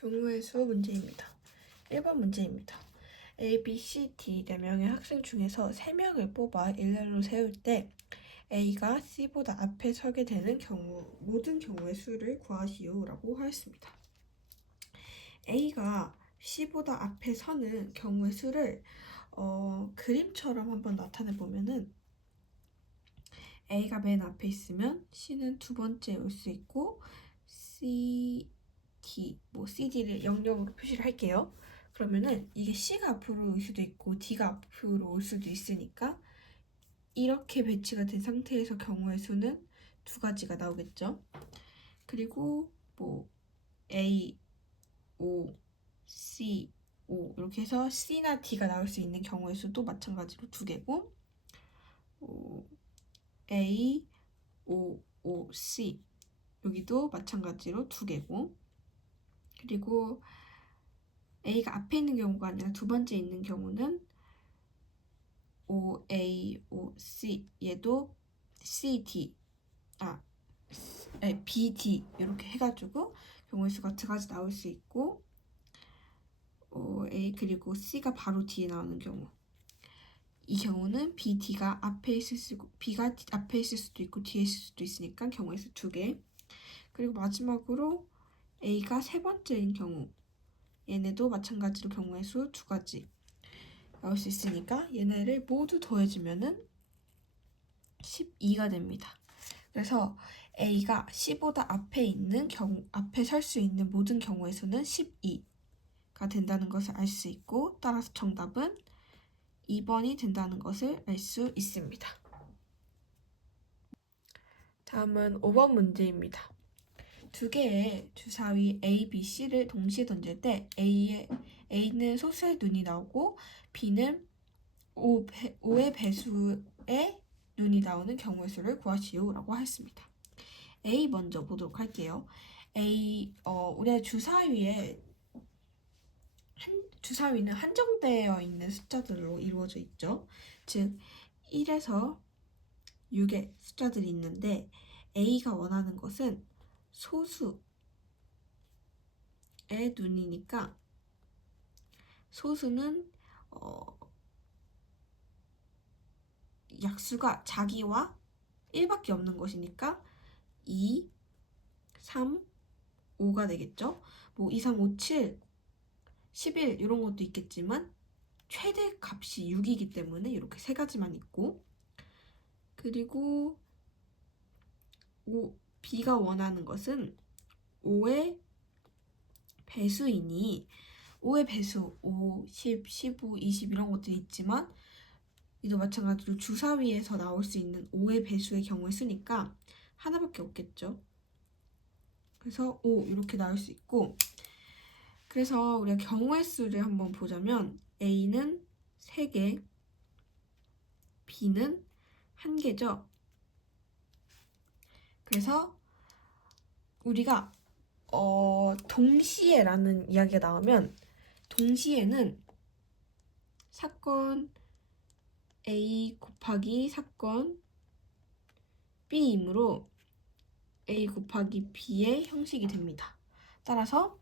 경우의 수 문제입니다. 1번 문제입니다. A, B, C, D 4명의 학생 중에서 3명을 뽑아 일렬로 세울 때 A가 C보다 앞에 서게 되는 경우, 모든 경우의 수를 구하시오 라고 하였습니다. A가 C보다 앞에 서는 경우의 수를 그림처럼 한번 나타내 보면은 A가 맨 앞에 있으면 C는 두 번째 올 수 있고 C, D, CD를 00으로 표시를 할게요. 그러면은 이게 C가 앞으로 올 수도 있고 D가 앞으로 올 수도 있으니까 이렇게 배치가 된 상태에서 경우의 수는 두 가지가 나오겠죠. 그리고 A, O, C, O 이렇게 해서 C나 D가 나올 수 있는 경우의 수도 마찬가지로 두 개고 A, O, O, C 여기도 마찬가지로 두 개고 그리고 A가 앞에 있는 경우가 아니라 두 번째 있는 경우는 O, A, O, C 얘도 C, D B, D 이렇게 해가지고 경우의 수가 두 가지 나올 수 있고 A 그리고 C가 바로 뒤에 나오는 경우 이 경우는 B, D가 앞에 있을 수고 B가 앞에 있을 수도 있고 뒤에 있을 수도 있으니까 경우의 수 두 개 그리고 마지막으로 A가 세 번째인 경우 얘네도 마찬가지로 경우의 수 두 가지 나올 수 있으니까 얘네를 모두 더해주면은 12가 됩니다. 그래서 A가 C보다 앞에 설 수 있는 모든 경우의 수는 12가 된다는 것을 알 수 있고 따라서 정답은 2번이 된다는 것을 알 수 있습니다. 다음은 5번 문제입니다. 두 개의 주사위 A, B, C를 동시에 던질 때 A는 소수의 눈이 나오고 B는 5의 배수의 눈이 나오는 경우의 수를 구하시오 라고 하였습니다. A 먼저 보도록 할게요. 우리의 주사위는 한정되어 있는 숫자들로 이루어져 있죠. 즉 1에서 6의 숫자들이 있는데 A가 원하는 것은 소수의 눈이니까 소수는 약수가 자기와 1밖에 없는 것이니까 2, 3, 5가 되겠죠. 2, 3, 5, 7, 11 이런 것도 있겠지만 최대 값이 6이기 때문에 이렇게 세 가지만 있고 그리고 B가 원하는 것은 5의 배수이니 5의 배수 5, 10, 15, 20 이런 것들이 있지만 이도 마찬가지로 주사위에서 나올 수 있는 5의 배수의 경우의 수니까 하나밖에 없겠죠. 그래서 5 이렇게 나올 수 있고 그래서 우리가 경우의 수를 한번 보자면 A는 3개, B는 1개죠. 그래서 우리가 동시에라는 이야기가 나오면 동시에는 사건 A 곱하기 사건 B이므로 A 곱하기 B의 형식이 됩니다. 따라서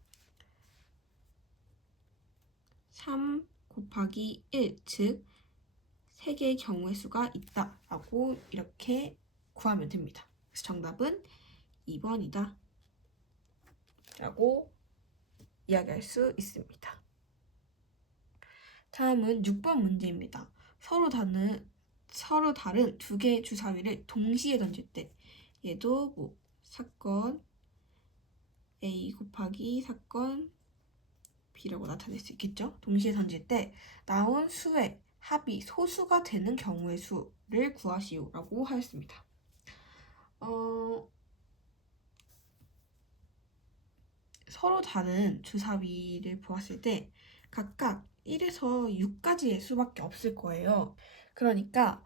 3 곱하기 1, 즉 3개의 경우의 수가 있다라고 이렇게 구하면 됩니다. 그래서 정답은 2번이다 라고 이야기할 수 있습니다. 다음은 6번 문제입니다. 서로 다른 두 개의 주사위를 동시에 던질 때 얘도 사건 A 곱하기 사건 B라고 나타낼 수 있겠죠? 동시에 던질 때 나온 수의 합이 소수가 되는 경우의 수를 구하시오 라고 하였습니다. 서로 다른 주사위를 보았을 때 각각 1에서 6가지의 수밖에 없을 거예요. 그러니까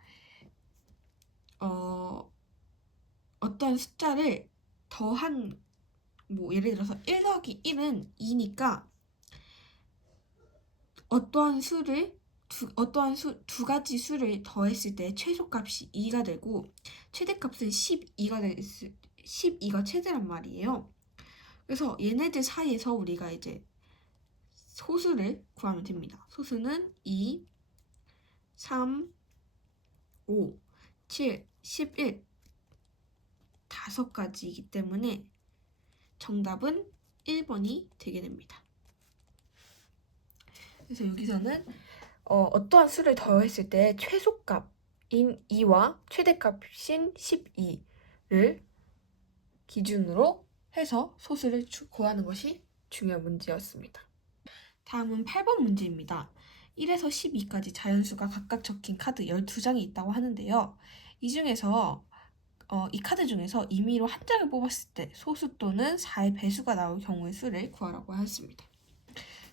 어떤 숫자를 더한 예를 들어서 1 더하기 1은 2니까 두 가지 수를 더했을 때 최소값이 2가 되고 최대값은 12가 최대란 말이에요. 그래서 얘네들 사이에서 우리가 이제 소수를 구하면 됩니다. 소수는 2, 3, 5, 7, 11 다섯 가지이기 때문에 정답은 1번이 되게 됩니다. 그래서 여기서는 어떠한 수를 더했을 때 최소값인 2와 최대값인 12를 기준으로 해서 소수를 구하는 것이 중요한 문제였습니다. 다음은 8번 문제입니다. 1에서 12까지 자연수가 각각 적힌 카드 12장이 있다고 하는데요. 이 중에서 이 카드 중에서 임의로 한 장을 뽑았을 때 소수 또는 4의 배수가 나올 경우의 수를 구하라고 하였습니다.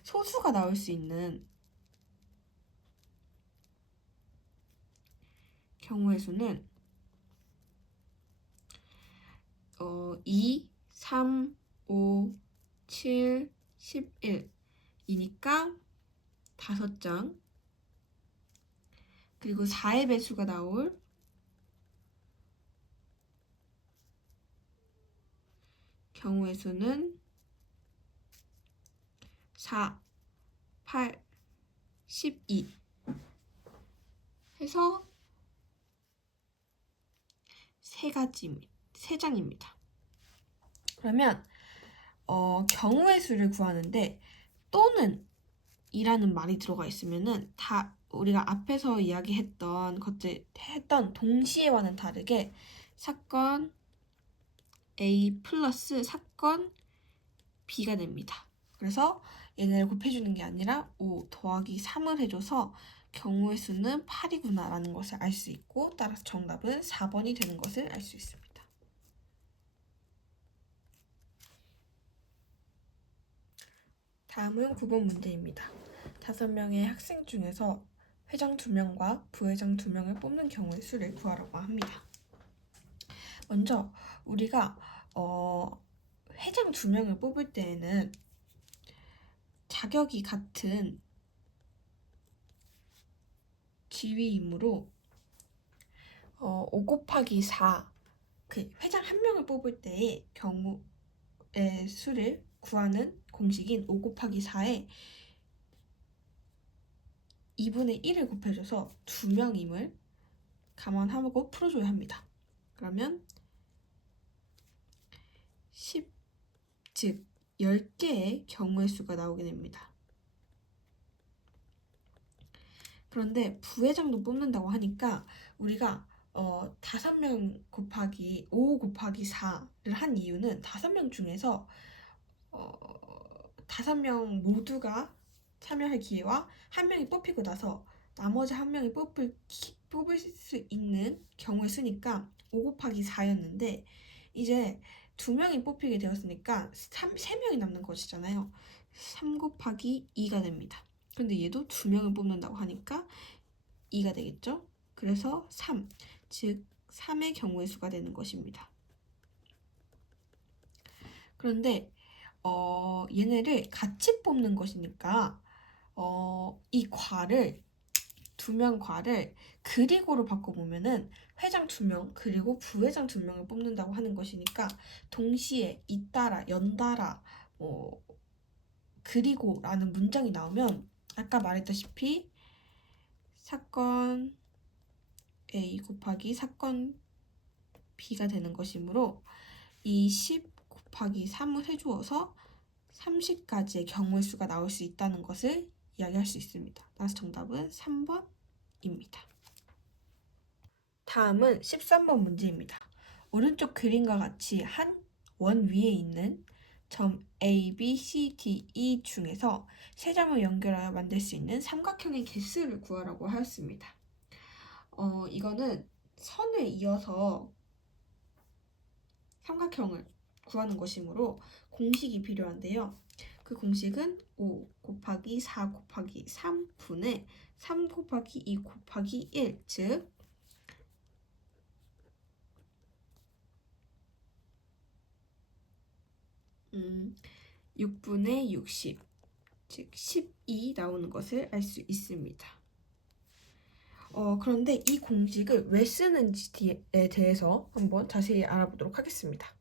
소수가 나올 수 있는 경우의 수는 2, 3, 5, 7, 11이니까 5장, 그리고 4의 배수가 나올 경우의 수는 4, 8, 12 해서 3장입니다. 그러면 경우의 수를 구하는데 또는 이라는 말이 들어가 있으면은 다 우리가 앞에서 이야기했던 동시에와는 다르게 사건 A 플러스 사건 B가 됩니다. 그래서 얘네를 곱해주는 게 아니라 5 더하기 3을 해줘서 경우의 수는 8이구나 라는 것을 알 수 있고, 따라서 정답은 4번이 되는 것을 알 수 있습니다. 다음은 9번 문제입니다. 5명의 학생 중에서 회장 2명과 부회장 2명을 뽑는 경우의 수를 구하라고 합니다. 먼저 우리가 회장 2명을 뽑을 때에는 자격이 같은 지위이므로 5 곱하기 4, 그 회장 1명을 뽑을 때의 경우의 수를 구하는 공식인 5 곱하기 4에 2분의 1을 곱해줘서 2명임을 감안하고 풀어줘야 합니다. 그러면 10, 즉 10개의 경우의 수가 나오게 됩니다. 그런데 부회장도 뽑는다고 하니까 우리가 5명 곱하기 5 곱하기 4를 한 이유는 5명 중에서 5명 모두가 참여할 기회와 1명이 뽑히고 나서 나머지 1명이 뽑을 수 있는 경우의 수니까 5 곱하기 4였는데 이제 2명이 뽑히게 되었으니까 3명이 남는 것이잖아요. 3 곱하기 2가 됩니다. 근데 얘도 2명을 뽑는다고 하니까 2가 되겠죠? 그래서 3, 즉 3의 경우의 수가 되는 것입니다. 그런데 얘네를 같이 뽑는 것이니까 이 괄을 2명 괄을 그리고로 바꿔보면은 회장 2명 그리고 부회장 2명을 뽑는다고 하는 것이니까 동시에 잇따라 연달아 그리고 라는 문장이 나오면 아까 말했다시피 사건 A 곱하기 사건 B가 되는 것이므로 이 10 곱하기 3을 해주어서 30가지의 경우의 수가 나올 수 있다는 것을 이야기할 수 있습니다. 따라서 정답은 3번입니다. 다음은 13번 문제입니다. 오른쪽 그림과 같이 한 원 위에 있는 점 A, B, C, D, E 중에서 세 점을 연결하여 만들 수 있는 삼각형의 개수를 구하라고 하였습니다. 이거는 선을 이어서 삼각형을 구하는 것이므로 공식이 필요한데요. 그 공식은 5 곱하기 4 곱하기 3분의 3 곱하기 2 곱하기 1, 즉 6분의 60, 즉 12 나오는 것을 알 수 있습니다. 그런데 이 공식을 왜 쓰는지에 대해서 한번 자세히 알아보도록 하겠습니다.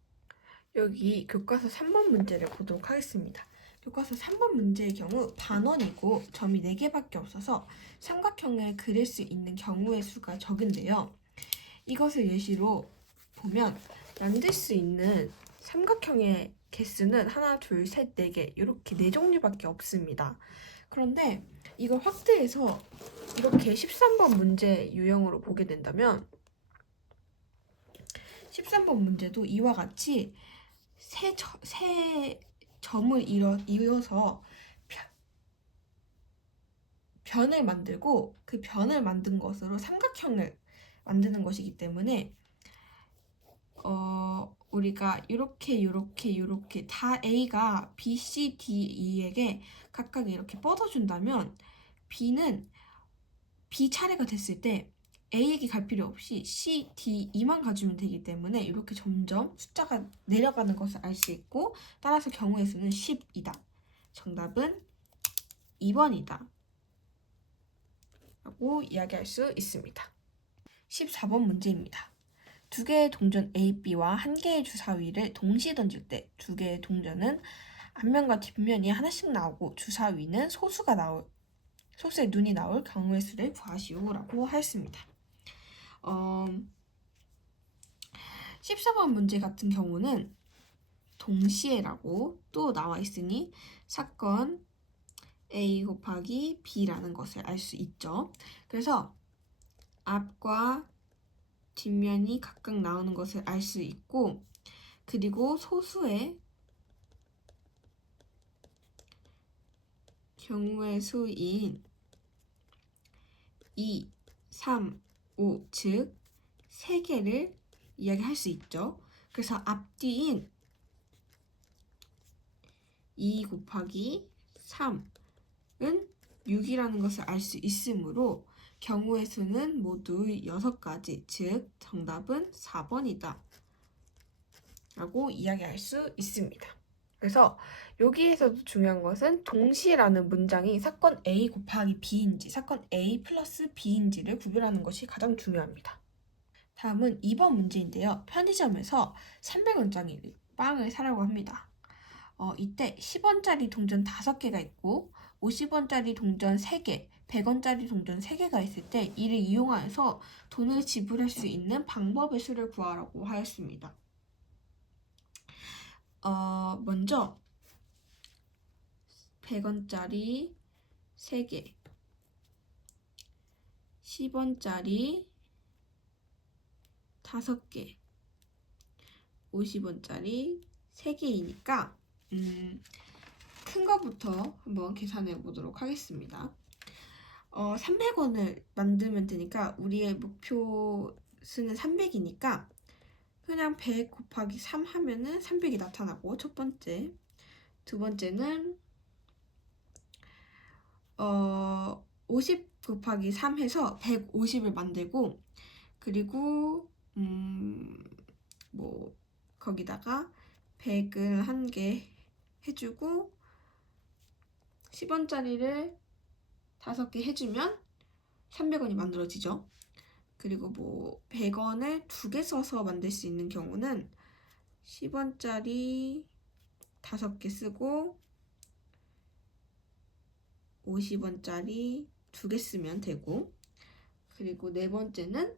여기 교과서 3번 문제를 보도록 하겠습니다. 교과서 3번 문제의 경우 반원이고 점이 4개밖에 없어서 삼각형을 그릴 수 있는 경우의 수가 적은데요. 이것을 예시로 보면 만들 수 있는 삼각형의 개수는 하나, 둘, 셋, 4개 이렇게 4종류밖에 없습니다. 그런데 이걸 확대해서 이렇게 13번 문제 유형으로 보게 된다면 13번 문제도 이와 같이 세 점을 이어서 변을 만들고 그 변을 만든 것으로 삼각형을 만드는 것이기 때문에 우리가 이렇게 다 A가 B, C, D, E에게 각각 이렇게 뻗어준다면 B는 B 차례가 됐을 때 A에게 갈 필요 없이 C, D, E만 가주면 되기 때문에 이렇게 점점 숫자가 내려가는 것을 알 수 있고 따라서 경우의 수는 10이다. 정답은 2번이다. 라고 이야기할 수 있습니다. 14번 문제입니다. 두 개의 동전 A, B와 한 개의 주사위를 동시에 던질 때 두 개의 동전은 앞면과 뒷면이 하나씩 나오고 주사위는 소수의 눈이 나올 경우의 수를 구하시오라고 하였습니다. 14번 문제 같은 경우는 동시에라고 또 나와 있으니 사건 A 곱하기 B라는 것을 알 수 있죠. 그래서 앞과 뒷면이 각각 나오는 것을 알 수 있고 그리고 소수의 경우의 수인 2, 3, 5, 즉 3개를 이야기할 수 있죠. 그래서 앞뒤인 2 곱하기 3은 6이라는 것을 알 수 있으므로 경우의 수는 모두 6가지, 즉 정답은 4번이다 라고 이야기할 수 있습니다. 그래서 여기에서도 중요한 것은 동시라는 문장이 사건 A 곱하기 B인지 사건 A 플러스 B인지를 구별하는 것이 가장 중요합니다. 다음은 2번 문제인데요. 편의점에서 300원짜리 빵을 사려고 합니다. 이때 10원짜리 동전 5개가 있고 50원짜리 동전 3개, 100원짜리 동전 3개가 있을 때 이를 이용하여서 돈을 지불할 수 있는 방법의 수를 구하라고 하였습니다. 먼저 100원짜리 3개, 10원짜리 5개, 50원짜리 3개이니까 큰 거부터 한번 계산해 보도록 하겠습니다. 300원을 만들면 되니까 우리의 목표 수는 300이니까 그냥 100 곱하기 3 하면은 300이 나타나고 첫 번째. 두 번째는 50 곱하기 3 해서 150을 만들고 그리고 거기다가 100을 1개 해주고 10원짜리를 5개 해주면 300원이 만들어지죠. 그리고 100원을 2개 써서 만들 수 있는 경우는 10원짜리 5개 쓰고 50원짜리 2개 쓰면 되고 그리고 네 번째는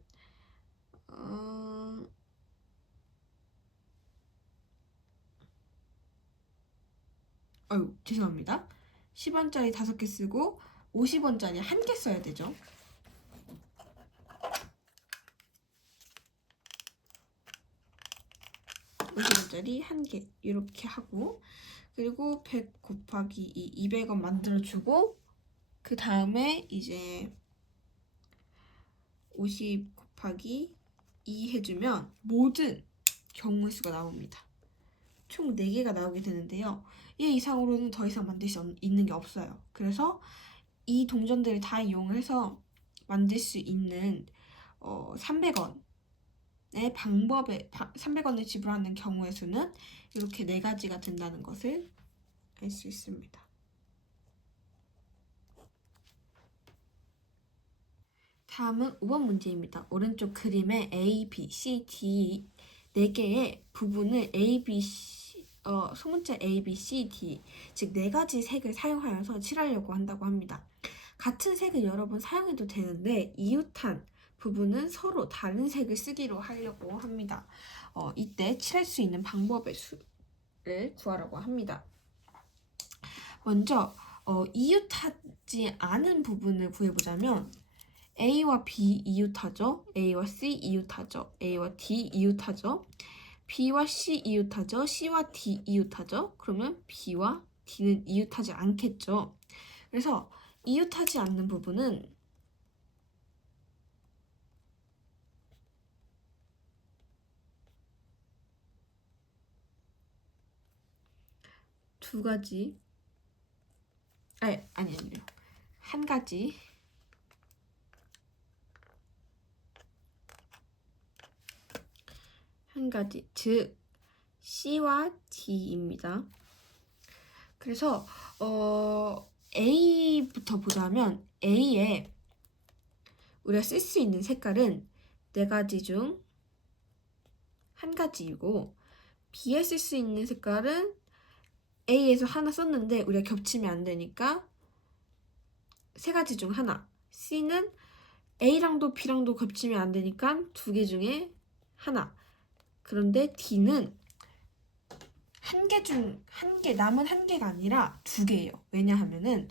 죄송합니다. 10원짜리 5개 쓰고 50원짜리 1개 써야 되죠. 50원짜리 1개 이렇게 하고 그리고 100 곱하기 2, 200원 만들어주고 그 다음에 이제 50 곱하기 2 해주면 모든 경우의 수가 나옵니다. 총 4개가 나오게 되는데요. 이 이상으로는 더 이상 만들 수 있는 게 없어요. 그래서 이 동전들을 다 이용해서 만들 수 있는 300원의 300원을 지불하는 경우의 수는 이렇게 4가지가 된다는 것을 알 수 있습니다. 다음은 5번 문제입니다. 오른쪽 그림에 A, B, C, D 4개의 부분을 A, B, C, 소문자 A, B, C, D, 즉 4가지 색을 사용하여서 칠하려고 한다고 합니다. 같은 색을 여러 번 사용해도 되는데 이웃한 부분은 서로 다른 색을 쓰기로 하려고 합니다. 이때 칠할 수 있는 방법의 수를 구하라고 합니다. 먼저 이웃하지 않은 부분을 구해보자면 A와 B 이웃하죠. A와 C 이웃하죠. A와 D 이웃하죠. B와 C 이웃하죠. C와 D 이웃하죠. 그러면 B와 D는 이웃하지 않겠죠. 그래서 이웃하지 않는 부분은 두 가지, 아니요. 한 가지. 즉 C와 D입니다. 그래서 A부터 보자면 A에 우리가 쓸 수 있는 색깔은 4가지 중 한 가지이고 B에 쓸 수 있는 색깔은 A에서 하나 썼는데 우리가 겹치면 안 되니까 3가지 중 하나. C는 A랑도 B랑도 겹치면 안 되니까 2개 중에 하나. 그런데 D는 남은 1개가 아니라 2개예요. 왜냐하면은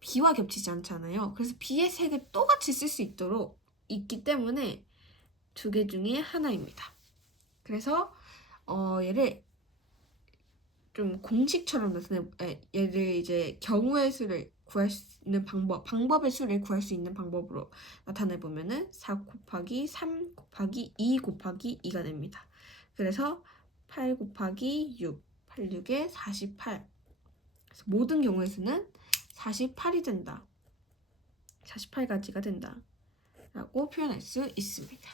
B와 겹치지 않잖아요. 그래서 B의 색을 똑같이 쓸 수 있기 때문에 2개 중에 하나입니다. 그래서 얘를 좀 공식처럼 얘를 이제 경우의 수를 구할 수 있는 방법의 수를 구할 수 있는 방법으로 나타내 보면은 4 곱하기 3 곱하기 2 곱하기 2가 됩니다. 그래서 8 곱하기 6, 8, 6에 48. 그래서 모든 경우의 수는 48이 된다. 48가지가 된다. 라고 표현할 수 있습니다.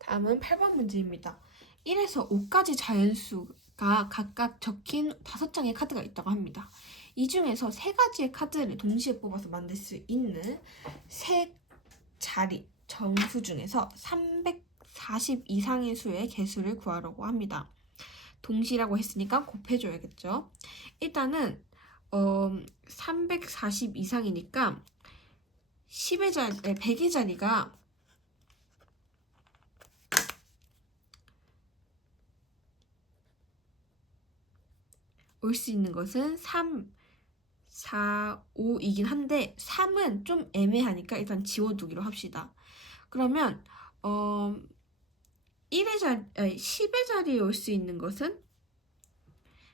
다음은 8번 문제입니다. 1에서 5까지 자연수가 각각 적힌 5장의 카드가 있다고 합니다. 이 중에서 3가지의 카드를 동시에 뽑아서 만들 수 있는 색 자리 정수 중에서 340 이상의 수의 개수를 구하라고 합니다. 동시라고 했으니까 곱해줘야겠죠. 일단은 340 이상이니까 100의 자리가 올 수 있는 것은 3, 4, 5이긴 한데 3은 좀 애매하니까 일단 지워두기로 합시다. 그러면 10의 자리에 올 수 있는 것은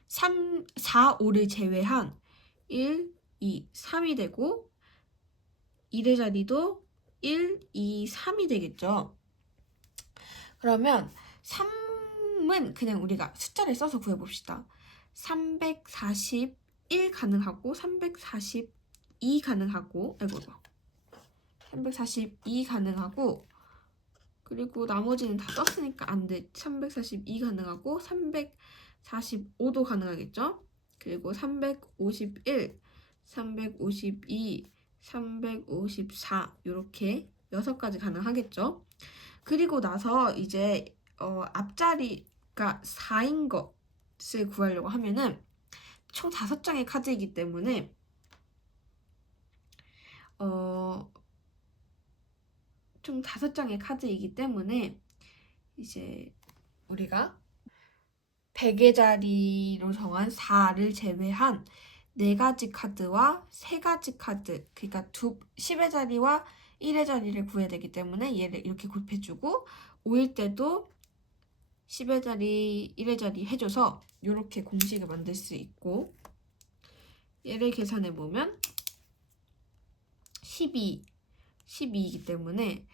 3, 4, 5를 제외한 1, 2, 3이 되고 1의 자리도 1, 2, 3이 되겠죠. 그러면 3은 그냥 우리가 숫자를 써서 구해봅시다. 341 가능하고 342 가능하고 342 가능하고 그리고 나머지는 다 썼으니까 안 돼. 342 가능하고 345도 가능하겠죠? 그리고 351, 352, 354 이렇게 6가지 가능하겠죠? 그리고 나서 이제 앞자리가 4인 것을 구하려고 하면은 총 5장의 카드이기 때문에 총 5장의 카드이기 때문에 이제 우리가 100의 자리로 정한 4를 제외한 4가지 카드와 3가지 카드, 그러니까 10의 자리와 1의 자리를 구해야 되기 때문에 얘를 이렇게 곱해주고 5일 때도 10의 자리, 1의 자리 해줘서 이렇게 공식을 만들 수 있고 얘를 계산해보면 12이기 때문에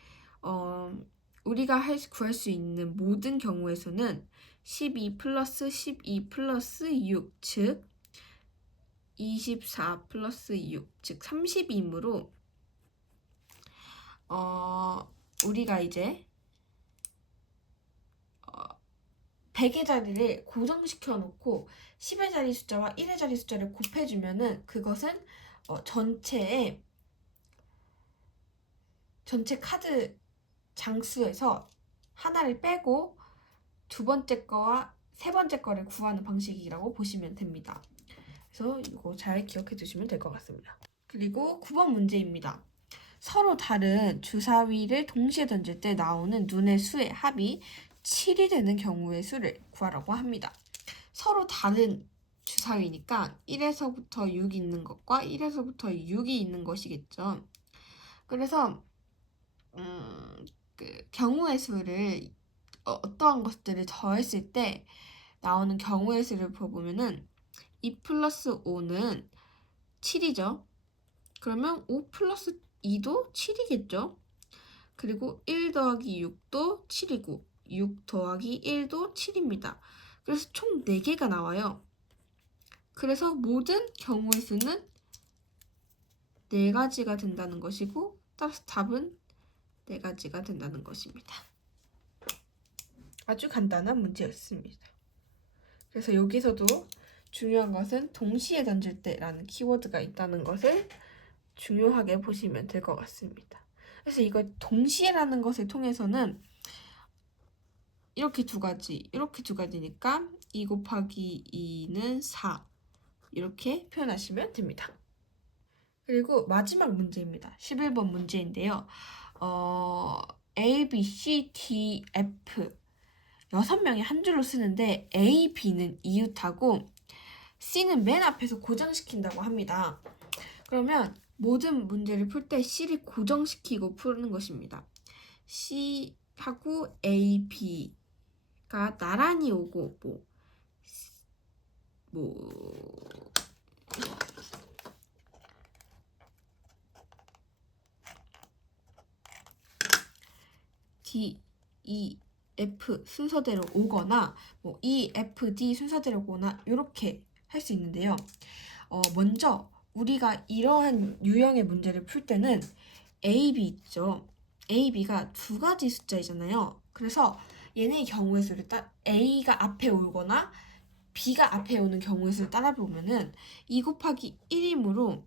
우리가 구할 수 있는 모든 경우의 수는 12 플러스 12 플러스 6, 즉 24 플러스 6, 즉 30이므로 우리가 이제 100의 자리를 고정시켜 놓고 10의 자리 숫자와 1의 자리 숫자를 곱해주면은 그것은 전체 카드 장수에서 하나를 빼고 두 번째 거와 세 번째 거를 구하는 방식이라고 보시면 됩니다. 그래서 이거 잘 기억해 두시면 될 것 같습니다. 그리고 9번 문제입니다. 서로 다른 주사위를 동시에 던질 때 나오는 눈의 수의 합이 7이 되는 경우의 수를 구하라고 합니다. 서로 다른 주사위니까 1에서부터 6이 있는 것과 1에서부터 6이 있는 것이겠죠. 그래서 그 경우의 수를 어떠한 것들을 더했을 때 나오는 경우의 수를 보면은 2 플러스 5는 7이죠. 그러면 5 플러스 2도 7이겠죠. 그리고 1 더하기 6도 7이고 6 더하기 1도 7입니다. 그래서 총 4개가 나와요. 그래서 모든 경우의 수는 4가지가 된다는 것이고 따라서 답은 4가지가 된다는 것입니다. 아주 간단한 문제였습니다. 그래서 여기서도 중요한 것은 동시에 던질 때라는 키워드가 있다는 것을 중요하게 보시면 될 것 같습니다. 그래서 이거 동시에라는 것을 통해서는 이렇게 두 가지니까 2 곱하기 2는 4 이렇게 표현하시면 됩니다. 그리고 마지막 문제입니다. 11번 문제인데요. A, B, C, D, F 6명이 한 줄로 쓰는데 A, B는 이웃하고 C는 맨 앞에서 고정시킨다고 합니다. 그러면 모든 문제를 풀 때 C를 고정시키고 푸는 것입니다. C하고 A, B가 나란히 오고 D, E, F 순서대로 오거나 E, F, D 순서대로 오거나 이렇게 할 수 있는데요. 먼저 우리가 이러한 유형의 문제를 풀 때는 A, B 있죠. A, B가 두 가지 숫자이잖아요. 그래서 얘네의 경우의 수를 A가 앞에 오거나 B가 앞에 오는 경우의 수를 따라 보면은 2 곱하기 1이므로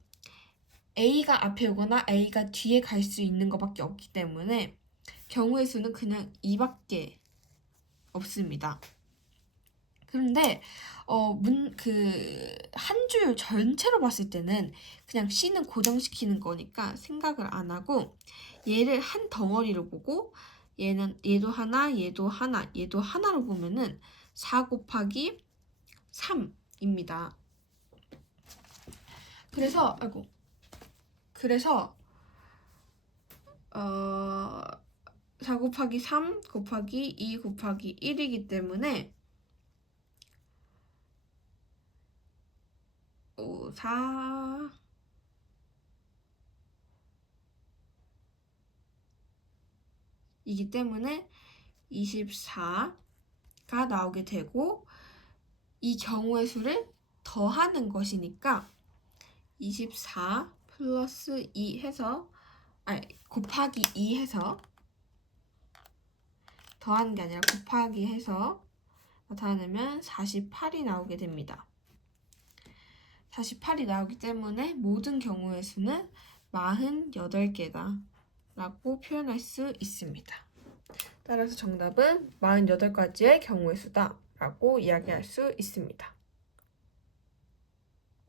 A가 앞에 오거나 A가 뒤에 갈 수 있는 것밖에 없기 때문에 경우의 수는 그냥 2밖에 없습니다. 그런데 한 줄 전체로 봤을 때는 그냥 C는 고정시키는 거니까 생각을 안 하고 얘를 한 덩어리로 보고 얘도 하나, 얘도 하나, 얘도 하나로 보면은 4 곱하기 3입니다. 그래서 4 곱하기 3 곱하기 2 곱하기 1이기 때문에 4 이기 때문에 24가 나오게 되고 이 경우의 수를 더하는 것이니까 24 플러스 2 해서 곱하기 2 해서 더하는 게 아니라 곱하기 해서 나타내면 48이 나오게 됩니다. 48이 나오기 때문에 모든 경우의 수는 48개다 라고 표현할 수 있습니다. 따라서 정답은 48가지의 경우의 수다 라고 이야기할 수 있습니다.